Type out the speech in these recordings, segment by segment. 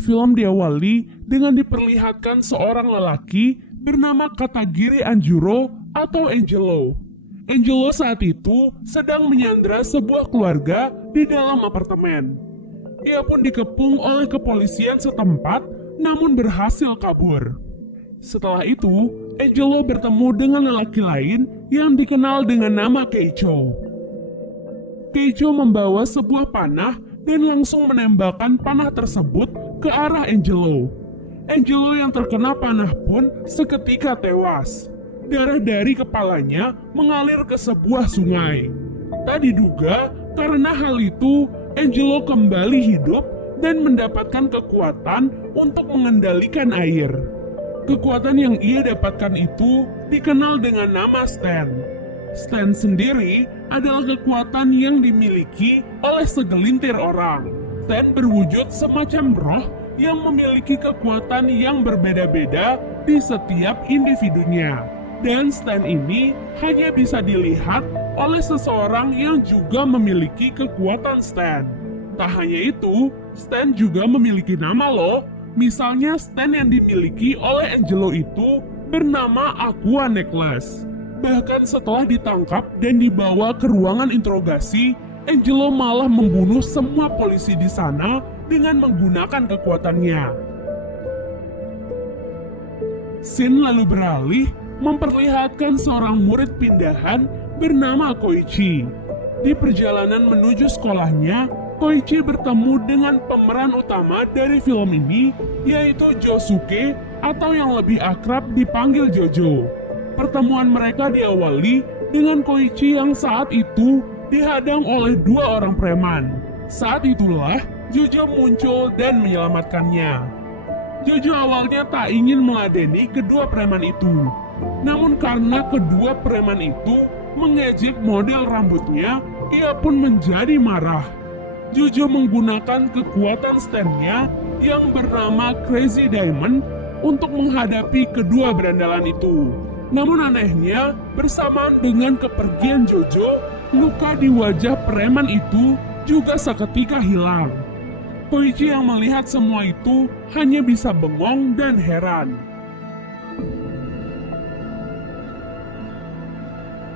Film diawali dengan diperlihatkan seorang lelaki bernama Katagiri Anjuro atau Angelo. Angelo saat itu sedang menyandra sebuah keluarga di dalam apartemen. Ia pun dikepung oleh kepolisian setempat, namun berhasil kabur. Setelah itu, Angelo bertemu dengan lelaki lain yang dikenal dengan nama Keicho. Keicho membawa sebuah panah dan langsung menembakkan panah tersebut ke arah Angelo. Angelo yang terkena panah pun seketika tewas. Darah dari kepalanya mengalir ke sebuah sungai. Tak diduga, karena hal itu, Angelo kembali hidup dan mendapatkan kekuatan untuk mengendalikan air. Kekuatan yang ia dapatkan itu dikenal dengan nama Stan. Stan sendiri adalah kekuatan yang dimiliki oleh segelintir orang. Stan berwujud semacam roh yang memiliki kekuatan yang berbeda-beda di setiap individunya. Dan Stan ini hanya bisa dilihat oleh seseorang yang juga memiliki kekuatan Stan. Tak hanya itu, Stan juga memiliki nama loh. Misalnya Stan yang dimiliki oleh Angelo itu bernama Aqua Necklace. Bahkan setelah ditangkap dan dibawa ke ruangan interogasi, Angelo malah membunuh semua polisi di sana dengan menggunakan kekuatannya. Scene lalu beralih memperlihatkan seorang murid pindahan bernama Koichi. Di perjalanan menuju sekolahnya, Koichi bertemu dengan pemeran utama dari film ini, yaitu Josuke atau yang lebih akrab dipanggil Jojo. Pertemuan mereka diawali dengan Koichi yang saat itu dihadang oleh dua orang preman. Saat itulah Jojo muncul dan menyelamatkannya. Jojo awalnya tak ingin meladeni kedua preman itu. Namun karena kedua preman itu mengejek model rambutnya, ia pun menjadi marah. Jojo menggunakan kekuatan stand-nya yang bernama Crazy Diamond untuk menghadapi kedua berandalan itu. Namun anehnya, bersamaan dengan kepergian Jojo, luka di wajah preman itu juga seketika hilang. Koichi yang melihat semua itu hanya bisa bengong dan heran.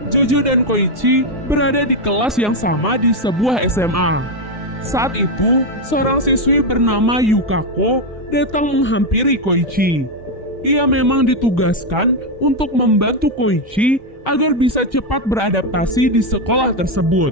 Jojo dan Koichi berada di kelas yang sama di sebuah SMA. Saat itu, seorang siswi bernama Yukako datang menghampiri Koichi. Ia memang ditugaskan untuk membantu Koichi agar bisa cepat beradaptasi di sekolah tersebut.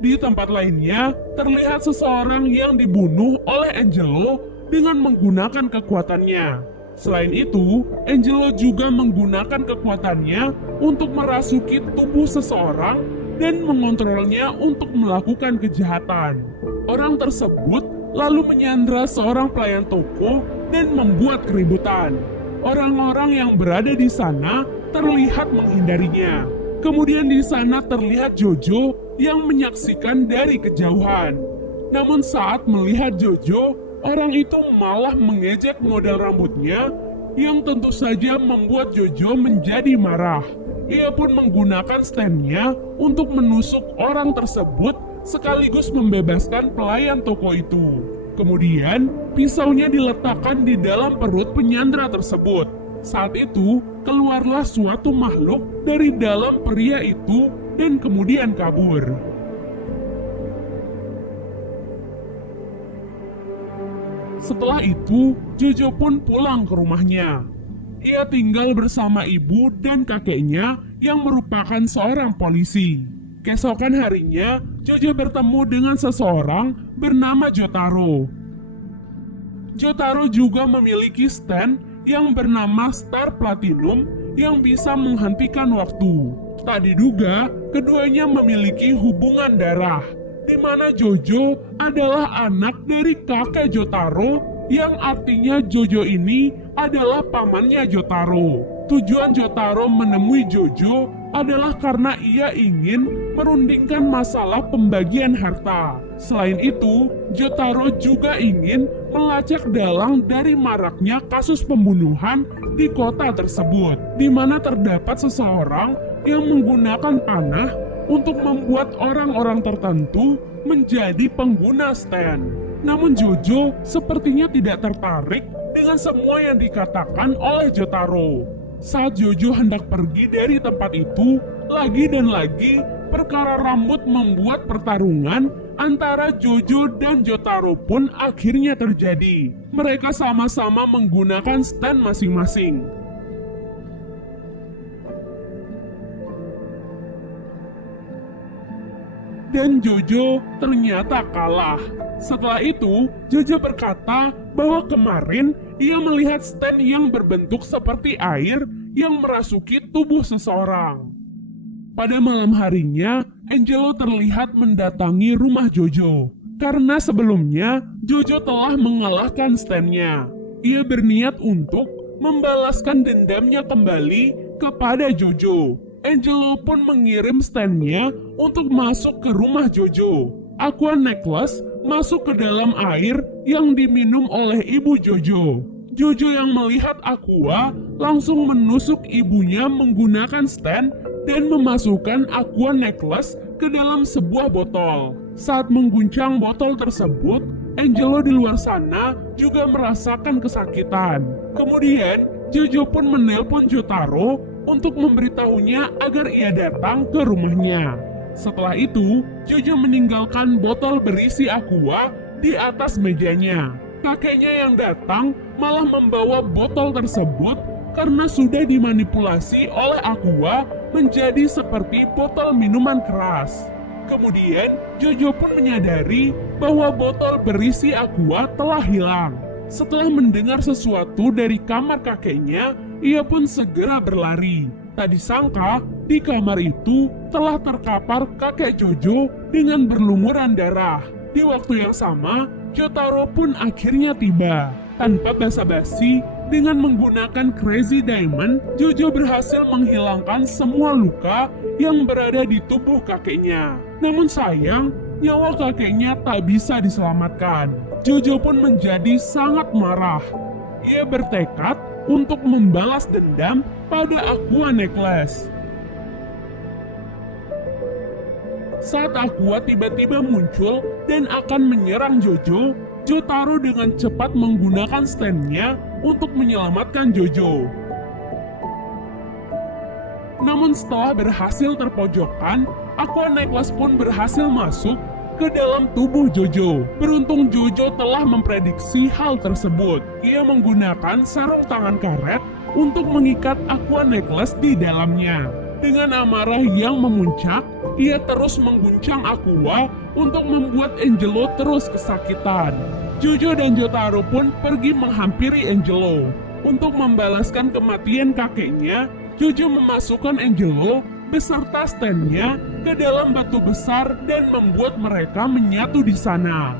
Di tempat lainnya, terlihat seseorang yang dibunuh oleh Angelo dengan menggunakan kekuatannya. Selain itu, Angelo juga menggunakan kekuatannya untuk merasuki tubuh seseorang dan mengontrolnya untuk melakukan kejahatan. Orang tersebut lalu menyandra seorang pelayan toko dan membuat keributan. Orang-orang yang berada di sana terlihat menghindarinya. Kemudian di sana terlihat Jojo yang menyaksikan dari kejauhan. Namun saat melihat Jojo, orang itu malah mengejek model rambutnya yang tentu saja membuat Jojo menjadi marah. Ia pun menggunakan stand-nya untuk menusuk orang tersebut sekaligus membebaskan pelayan toko itu. Kemudian, pisaunya diletakkan di dalam perut penyandra tersebut. Saat itu, keluarlah suatu makhluk dari dalam pria itu dan kemudian kabur. Setelah itu, Jojo pun pulang ke rumahnya. Ia tinggal bersama ibu dan kakeknya yang merupakan seorang polisi. Keesokan harinya, Jojo bertemu dengan seseorang bernama Jotaro. Jotaro juga memiliki stand yang bernama Star Platinum yang bisa menghentikan waktu. Tak diduga, keduanya memiliki hubungan darah, di mana Jojo adalah anak dari kakek Jotaro, yang artinya Jojo ini adalah pamannya Jotaro. Tujuan Jotaro menemui Jojo adalah karena ia ingin merundingkan masalah pembagian harta. Selain itu, Jotaro juga ingin melacak dalang dari maraknya kasus pembunuhan di kota tersebut, di mana terdapat seseorang yang menggunakan panah untuk membuat orang-orang tertentu menjadi pengguna stand. Namun Jojo sepertinya tidak tertarik dengan semua yang dikatakan oleh Jotaro. Saat Jojo hendak pergi dari tempat itu, lagi dan lagi perkara rambut membuat pertarungan antara Jojo dan Jotaro pun akhirnya terjadi. Mereka sama-sama menggunakan stand masing-masing. Dan Jojo ternyata kalah. Setelah itu, Jojo berkata bahwa kemarin ia melihat stand yang berbentuk seperti air yang merasuki tubuh seseorang. Pada malam harinya, Angelo terlihat mendatangi rumah Jojo. Karena sebelumnya, Jojo telah mengalahkan stand-nya. Ia berniat untuk membalaskan dendamnya kembali kepada Jojo. Angelo pun mengirim stand-nya untuk masuk ke rumah Jojo. Aqua Necklace masuk ke dalam air yang diminum oleh ibu Jojo. Jojo yang melihat Aqua langsung menusuk ibunya menggunakan stand dan memasukkan Aqua Necklace ke dalam sebuah botol. Saat mengguncang botol tersebut, Angelo di luar sana juga merasakan kesakitan. Kemudian, Jojo pun menelpon Jotaro untuk memberitahunya agar ia datang ke rumahnya. Setelah itu, Jojo meninggalkan botol berisi aqua di atas mejanya. Kakeknya yang datang malah membawa botol tersebut karena sudah dimanipulasi oleh aqua menjadi seperti botol minuman keras. Kemudian, Jojo pun menyadari bahwa botol berisi aqua telah hilang. Setelah mendengar sesuatu dari kamar kakeknya, ia pun segera berlari. Tak disangka, di kamar itu telah terkapar kakek Jojo dengan berlumuran darah. Di waktu yang sama, Jotaro pun akhirnya tiba. Tanpa basa-basi, dengan menggunakan Crazy Diamond, Jojo berhasil menghilangkan semua luka yang berada di tubuh kakeknya. Namun sayang, nyawa kakeknya tak bisa diselamatkan. Jojo pun menjadi sangat marah. Ia bertekad untuk membalas dendam pada Aqua Necklace. Saat Aqua tiba-tiba muncul dan akan menyerang Jojo, Jotaro dengan cepat menggunakan stand-nya untuk menyelamatkan Jojo. Namun setelah berhasil terpojokkan, Aqua Necklace pun berhasil masuk ke dalam tubuh Jojo. Beruntung Jojo telah memprediksi hal tersebut. Ia menggunakan sarung tangan karet untuk mengikat Aqua Necklace di dalamnya. Dengan amarah yang memuncak, ia terus mengguncang Aqua untuk membuat Angelo terus kesakitan. Jojo dan Jotaro pun pergi menghampiri Angelo. Untuk membalaskan kematian kakeknya, Jojo memasukkan Angelo beserta stand-nya ke dalam batu besar dan membuat mereka menyatu di sana.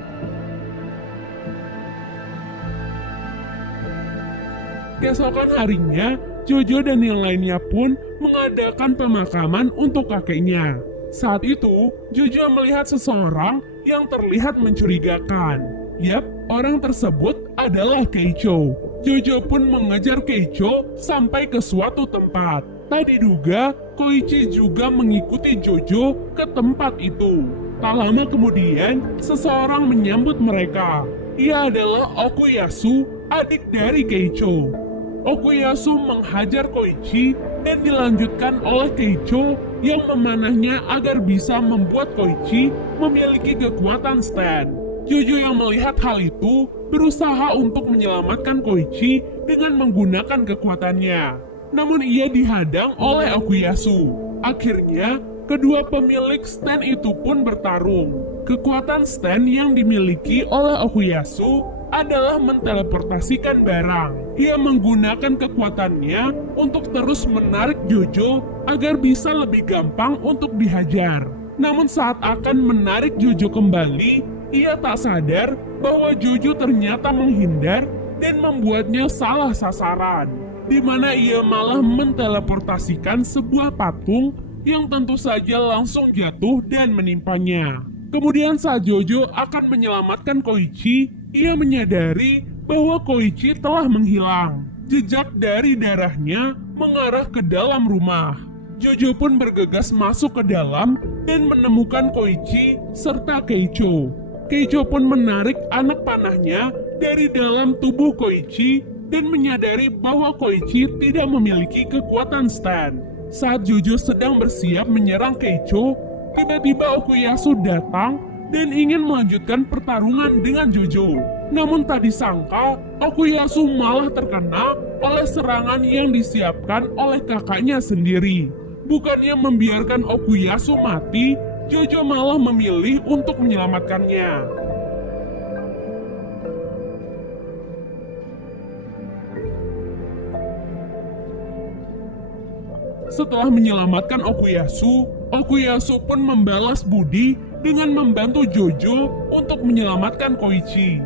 Keesokan harinya, Jojo dan yang lainnya pun mengadakan pemakaman untuk kakeknya. Saat itu, Jojo melihat seseorang yang terlihat mencurigakan. Yap, orang tersebut adalah Keicho. Jojo pun mengejar Keicho sampai ke suatu tempat. Tak diduga, Koichi juga mengikuti Jojo ke tempat itu. Tak lama kemudian, seseorang menyambut mereka. Ia adalah Okuyasu, adik dari Keicho. Okuyasu menghajar Koichi dan dilanjutkan oleh Keicho yang memanahnya agar bisa membuat Koichi memiliki kekuatan stand. Jojo yang melihat hal itu berusaha untuk menyelamatkan Koichi dengan menggunakan kekuatannya. Namun ia dihadang oleh Okuyasu. Akhirnya, kedua pemilik stand itu pun bertarung. Kekuatan stand yang dimiliki oleh Okuyasu adalah menteleportasikan barang. Ia menggunakan kekuatannya untuk terus menarik Jojo agar bisa lebih gampang untuk dihajar. Namun saat akan menarik Jojo kembali, ia tak sadar bahwa Jojo ternyata menghindar dan membuatnya salah sasaran, di mana ia malah menteleportasikan sebuah patung yang tentu saja langsung jatuh dan menimpanya. Kemudian saat Jojo akan menyelamatkan Koichi, ia menyadari bahwa Koichi telah menghilang. Jejak dari darahnya mengarah ke dalam rumah. Jojo pun bergegas masuk ke dalam dan menemukan Koichi serta Keicho. Keicho pun menarik anak panahnya dari dalam tubuh Koichi dan menyadari bahwa Koichi tidak memiliki kekuatan stand. Saat Jojo sedang bersiap menyerang Keicho, tiba-tiba Okuyasu datang dan ingin melanjutkan pertarungan dengan Jojo. Namun tak disangka, Okuyasu malah terkena oleh serangan yang disiapkan oleh kakaknya sendiri. Bukannya membiarkan Okuyasu mati, Jojo malah memilih untuk menyelamatkannya. Setelah menyelamatkan Okuyasu, Okuyasu pun membalas budi dengan membantu Jojo untuk menyelamatkan Koichi.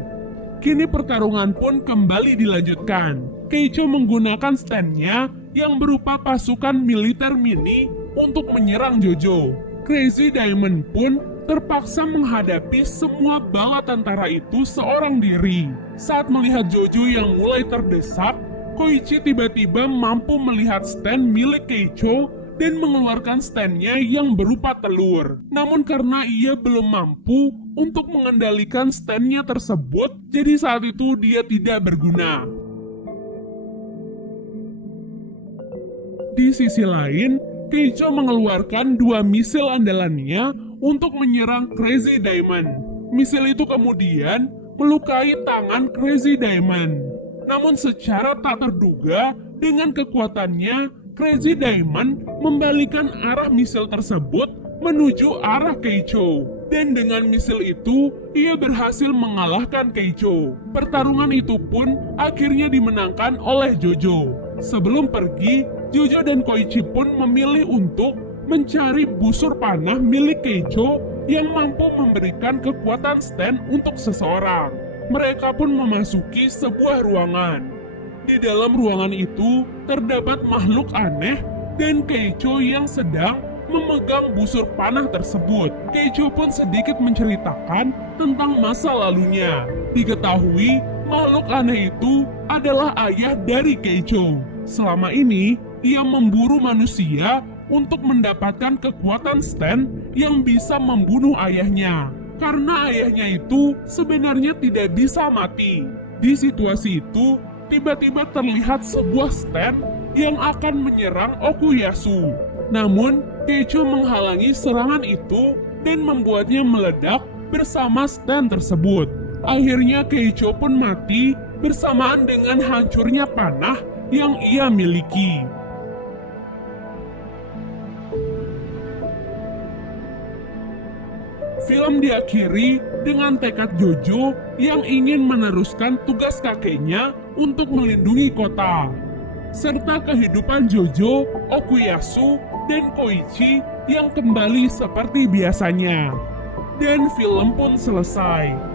Kini pertarungan pun kembali dilanjutkan. Keicho menggunakan stand-nya yang berupa pasukan militer mini untuk menyerang Jojo. Crazy Diamond pun terpaksa menghadapi semua bala tentara itu seorang diri. Saat melihat Jojo yang mulai terdesak, Koichi tiba-tiba mampu melihat stand milik Keicho dan mengeluarkan stand-nya yang berupa telur. Namun karena ia belum mampu untuk mengendalikan stand-nya tersebut, jadi saat itu dia tidak berguna. Di sisi lain, Keicho mengeluarkan 2 misil andalannya untuk menyerang Crazy Diamond. Misil itu kemudian melukai tangan Crazy Diamond. Namun secara tak terduga, dengan kekuatannya, Crazy Diamond membalikan arah misil tersebut menuju arah Keicho. Dan dengan misil itu, ia berhasil mengalahkan Keicho. Pertarungan itu pun akhirnya dimenangkan oleh Jojo. Sebelum pergi, Jojo dan Koichi pun memilih untuk mencari busur panah milik Keicho yang mampu memberikan kekuatan stand untuk seseorang. Mereka pun memasuki sebuah ruangan. Di dalam ruangan itu terdapat makhluk aneh dan Keicho yang sedang memegang busur panah tersebut. Keicho pun sedikit menceritakan tentang masa lalunya. Diketahui makhluk aneh itu adalah ayah dari Keicho. Selama ini ia memburu manusia untuk mendapatkan kekuatan stand yang bisa membunuh ayahnya. Karena ayahnya itu sebenarnya tidak bisa mati. Di situasi itu, tiba-tiba terlihat sebuah stand yang akan menyerang Okuyasu. Namun, Keicho menghalangi serangan itu dan membuatnya meledak bersama stand tersebut. Akhirnya Keicho pun mati bersamaan dengan hancurnya panah yang ia miliki. Film diakhiri dengan tekad Jojo yang ingin meneruskan tugas kakeknya untuk melindungi kota, serta kehidupan Jojo, Okuyasu, dan Koichi yang kembali seperti biasanya. Dan film pun selesai.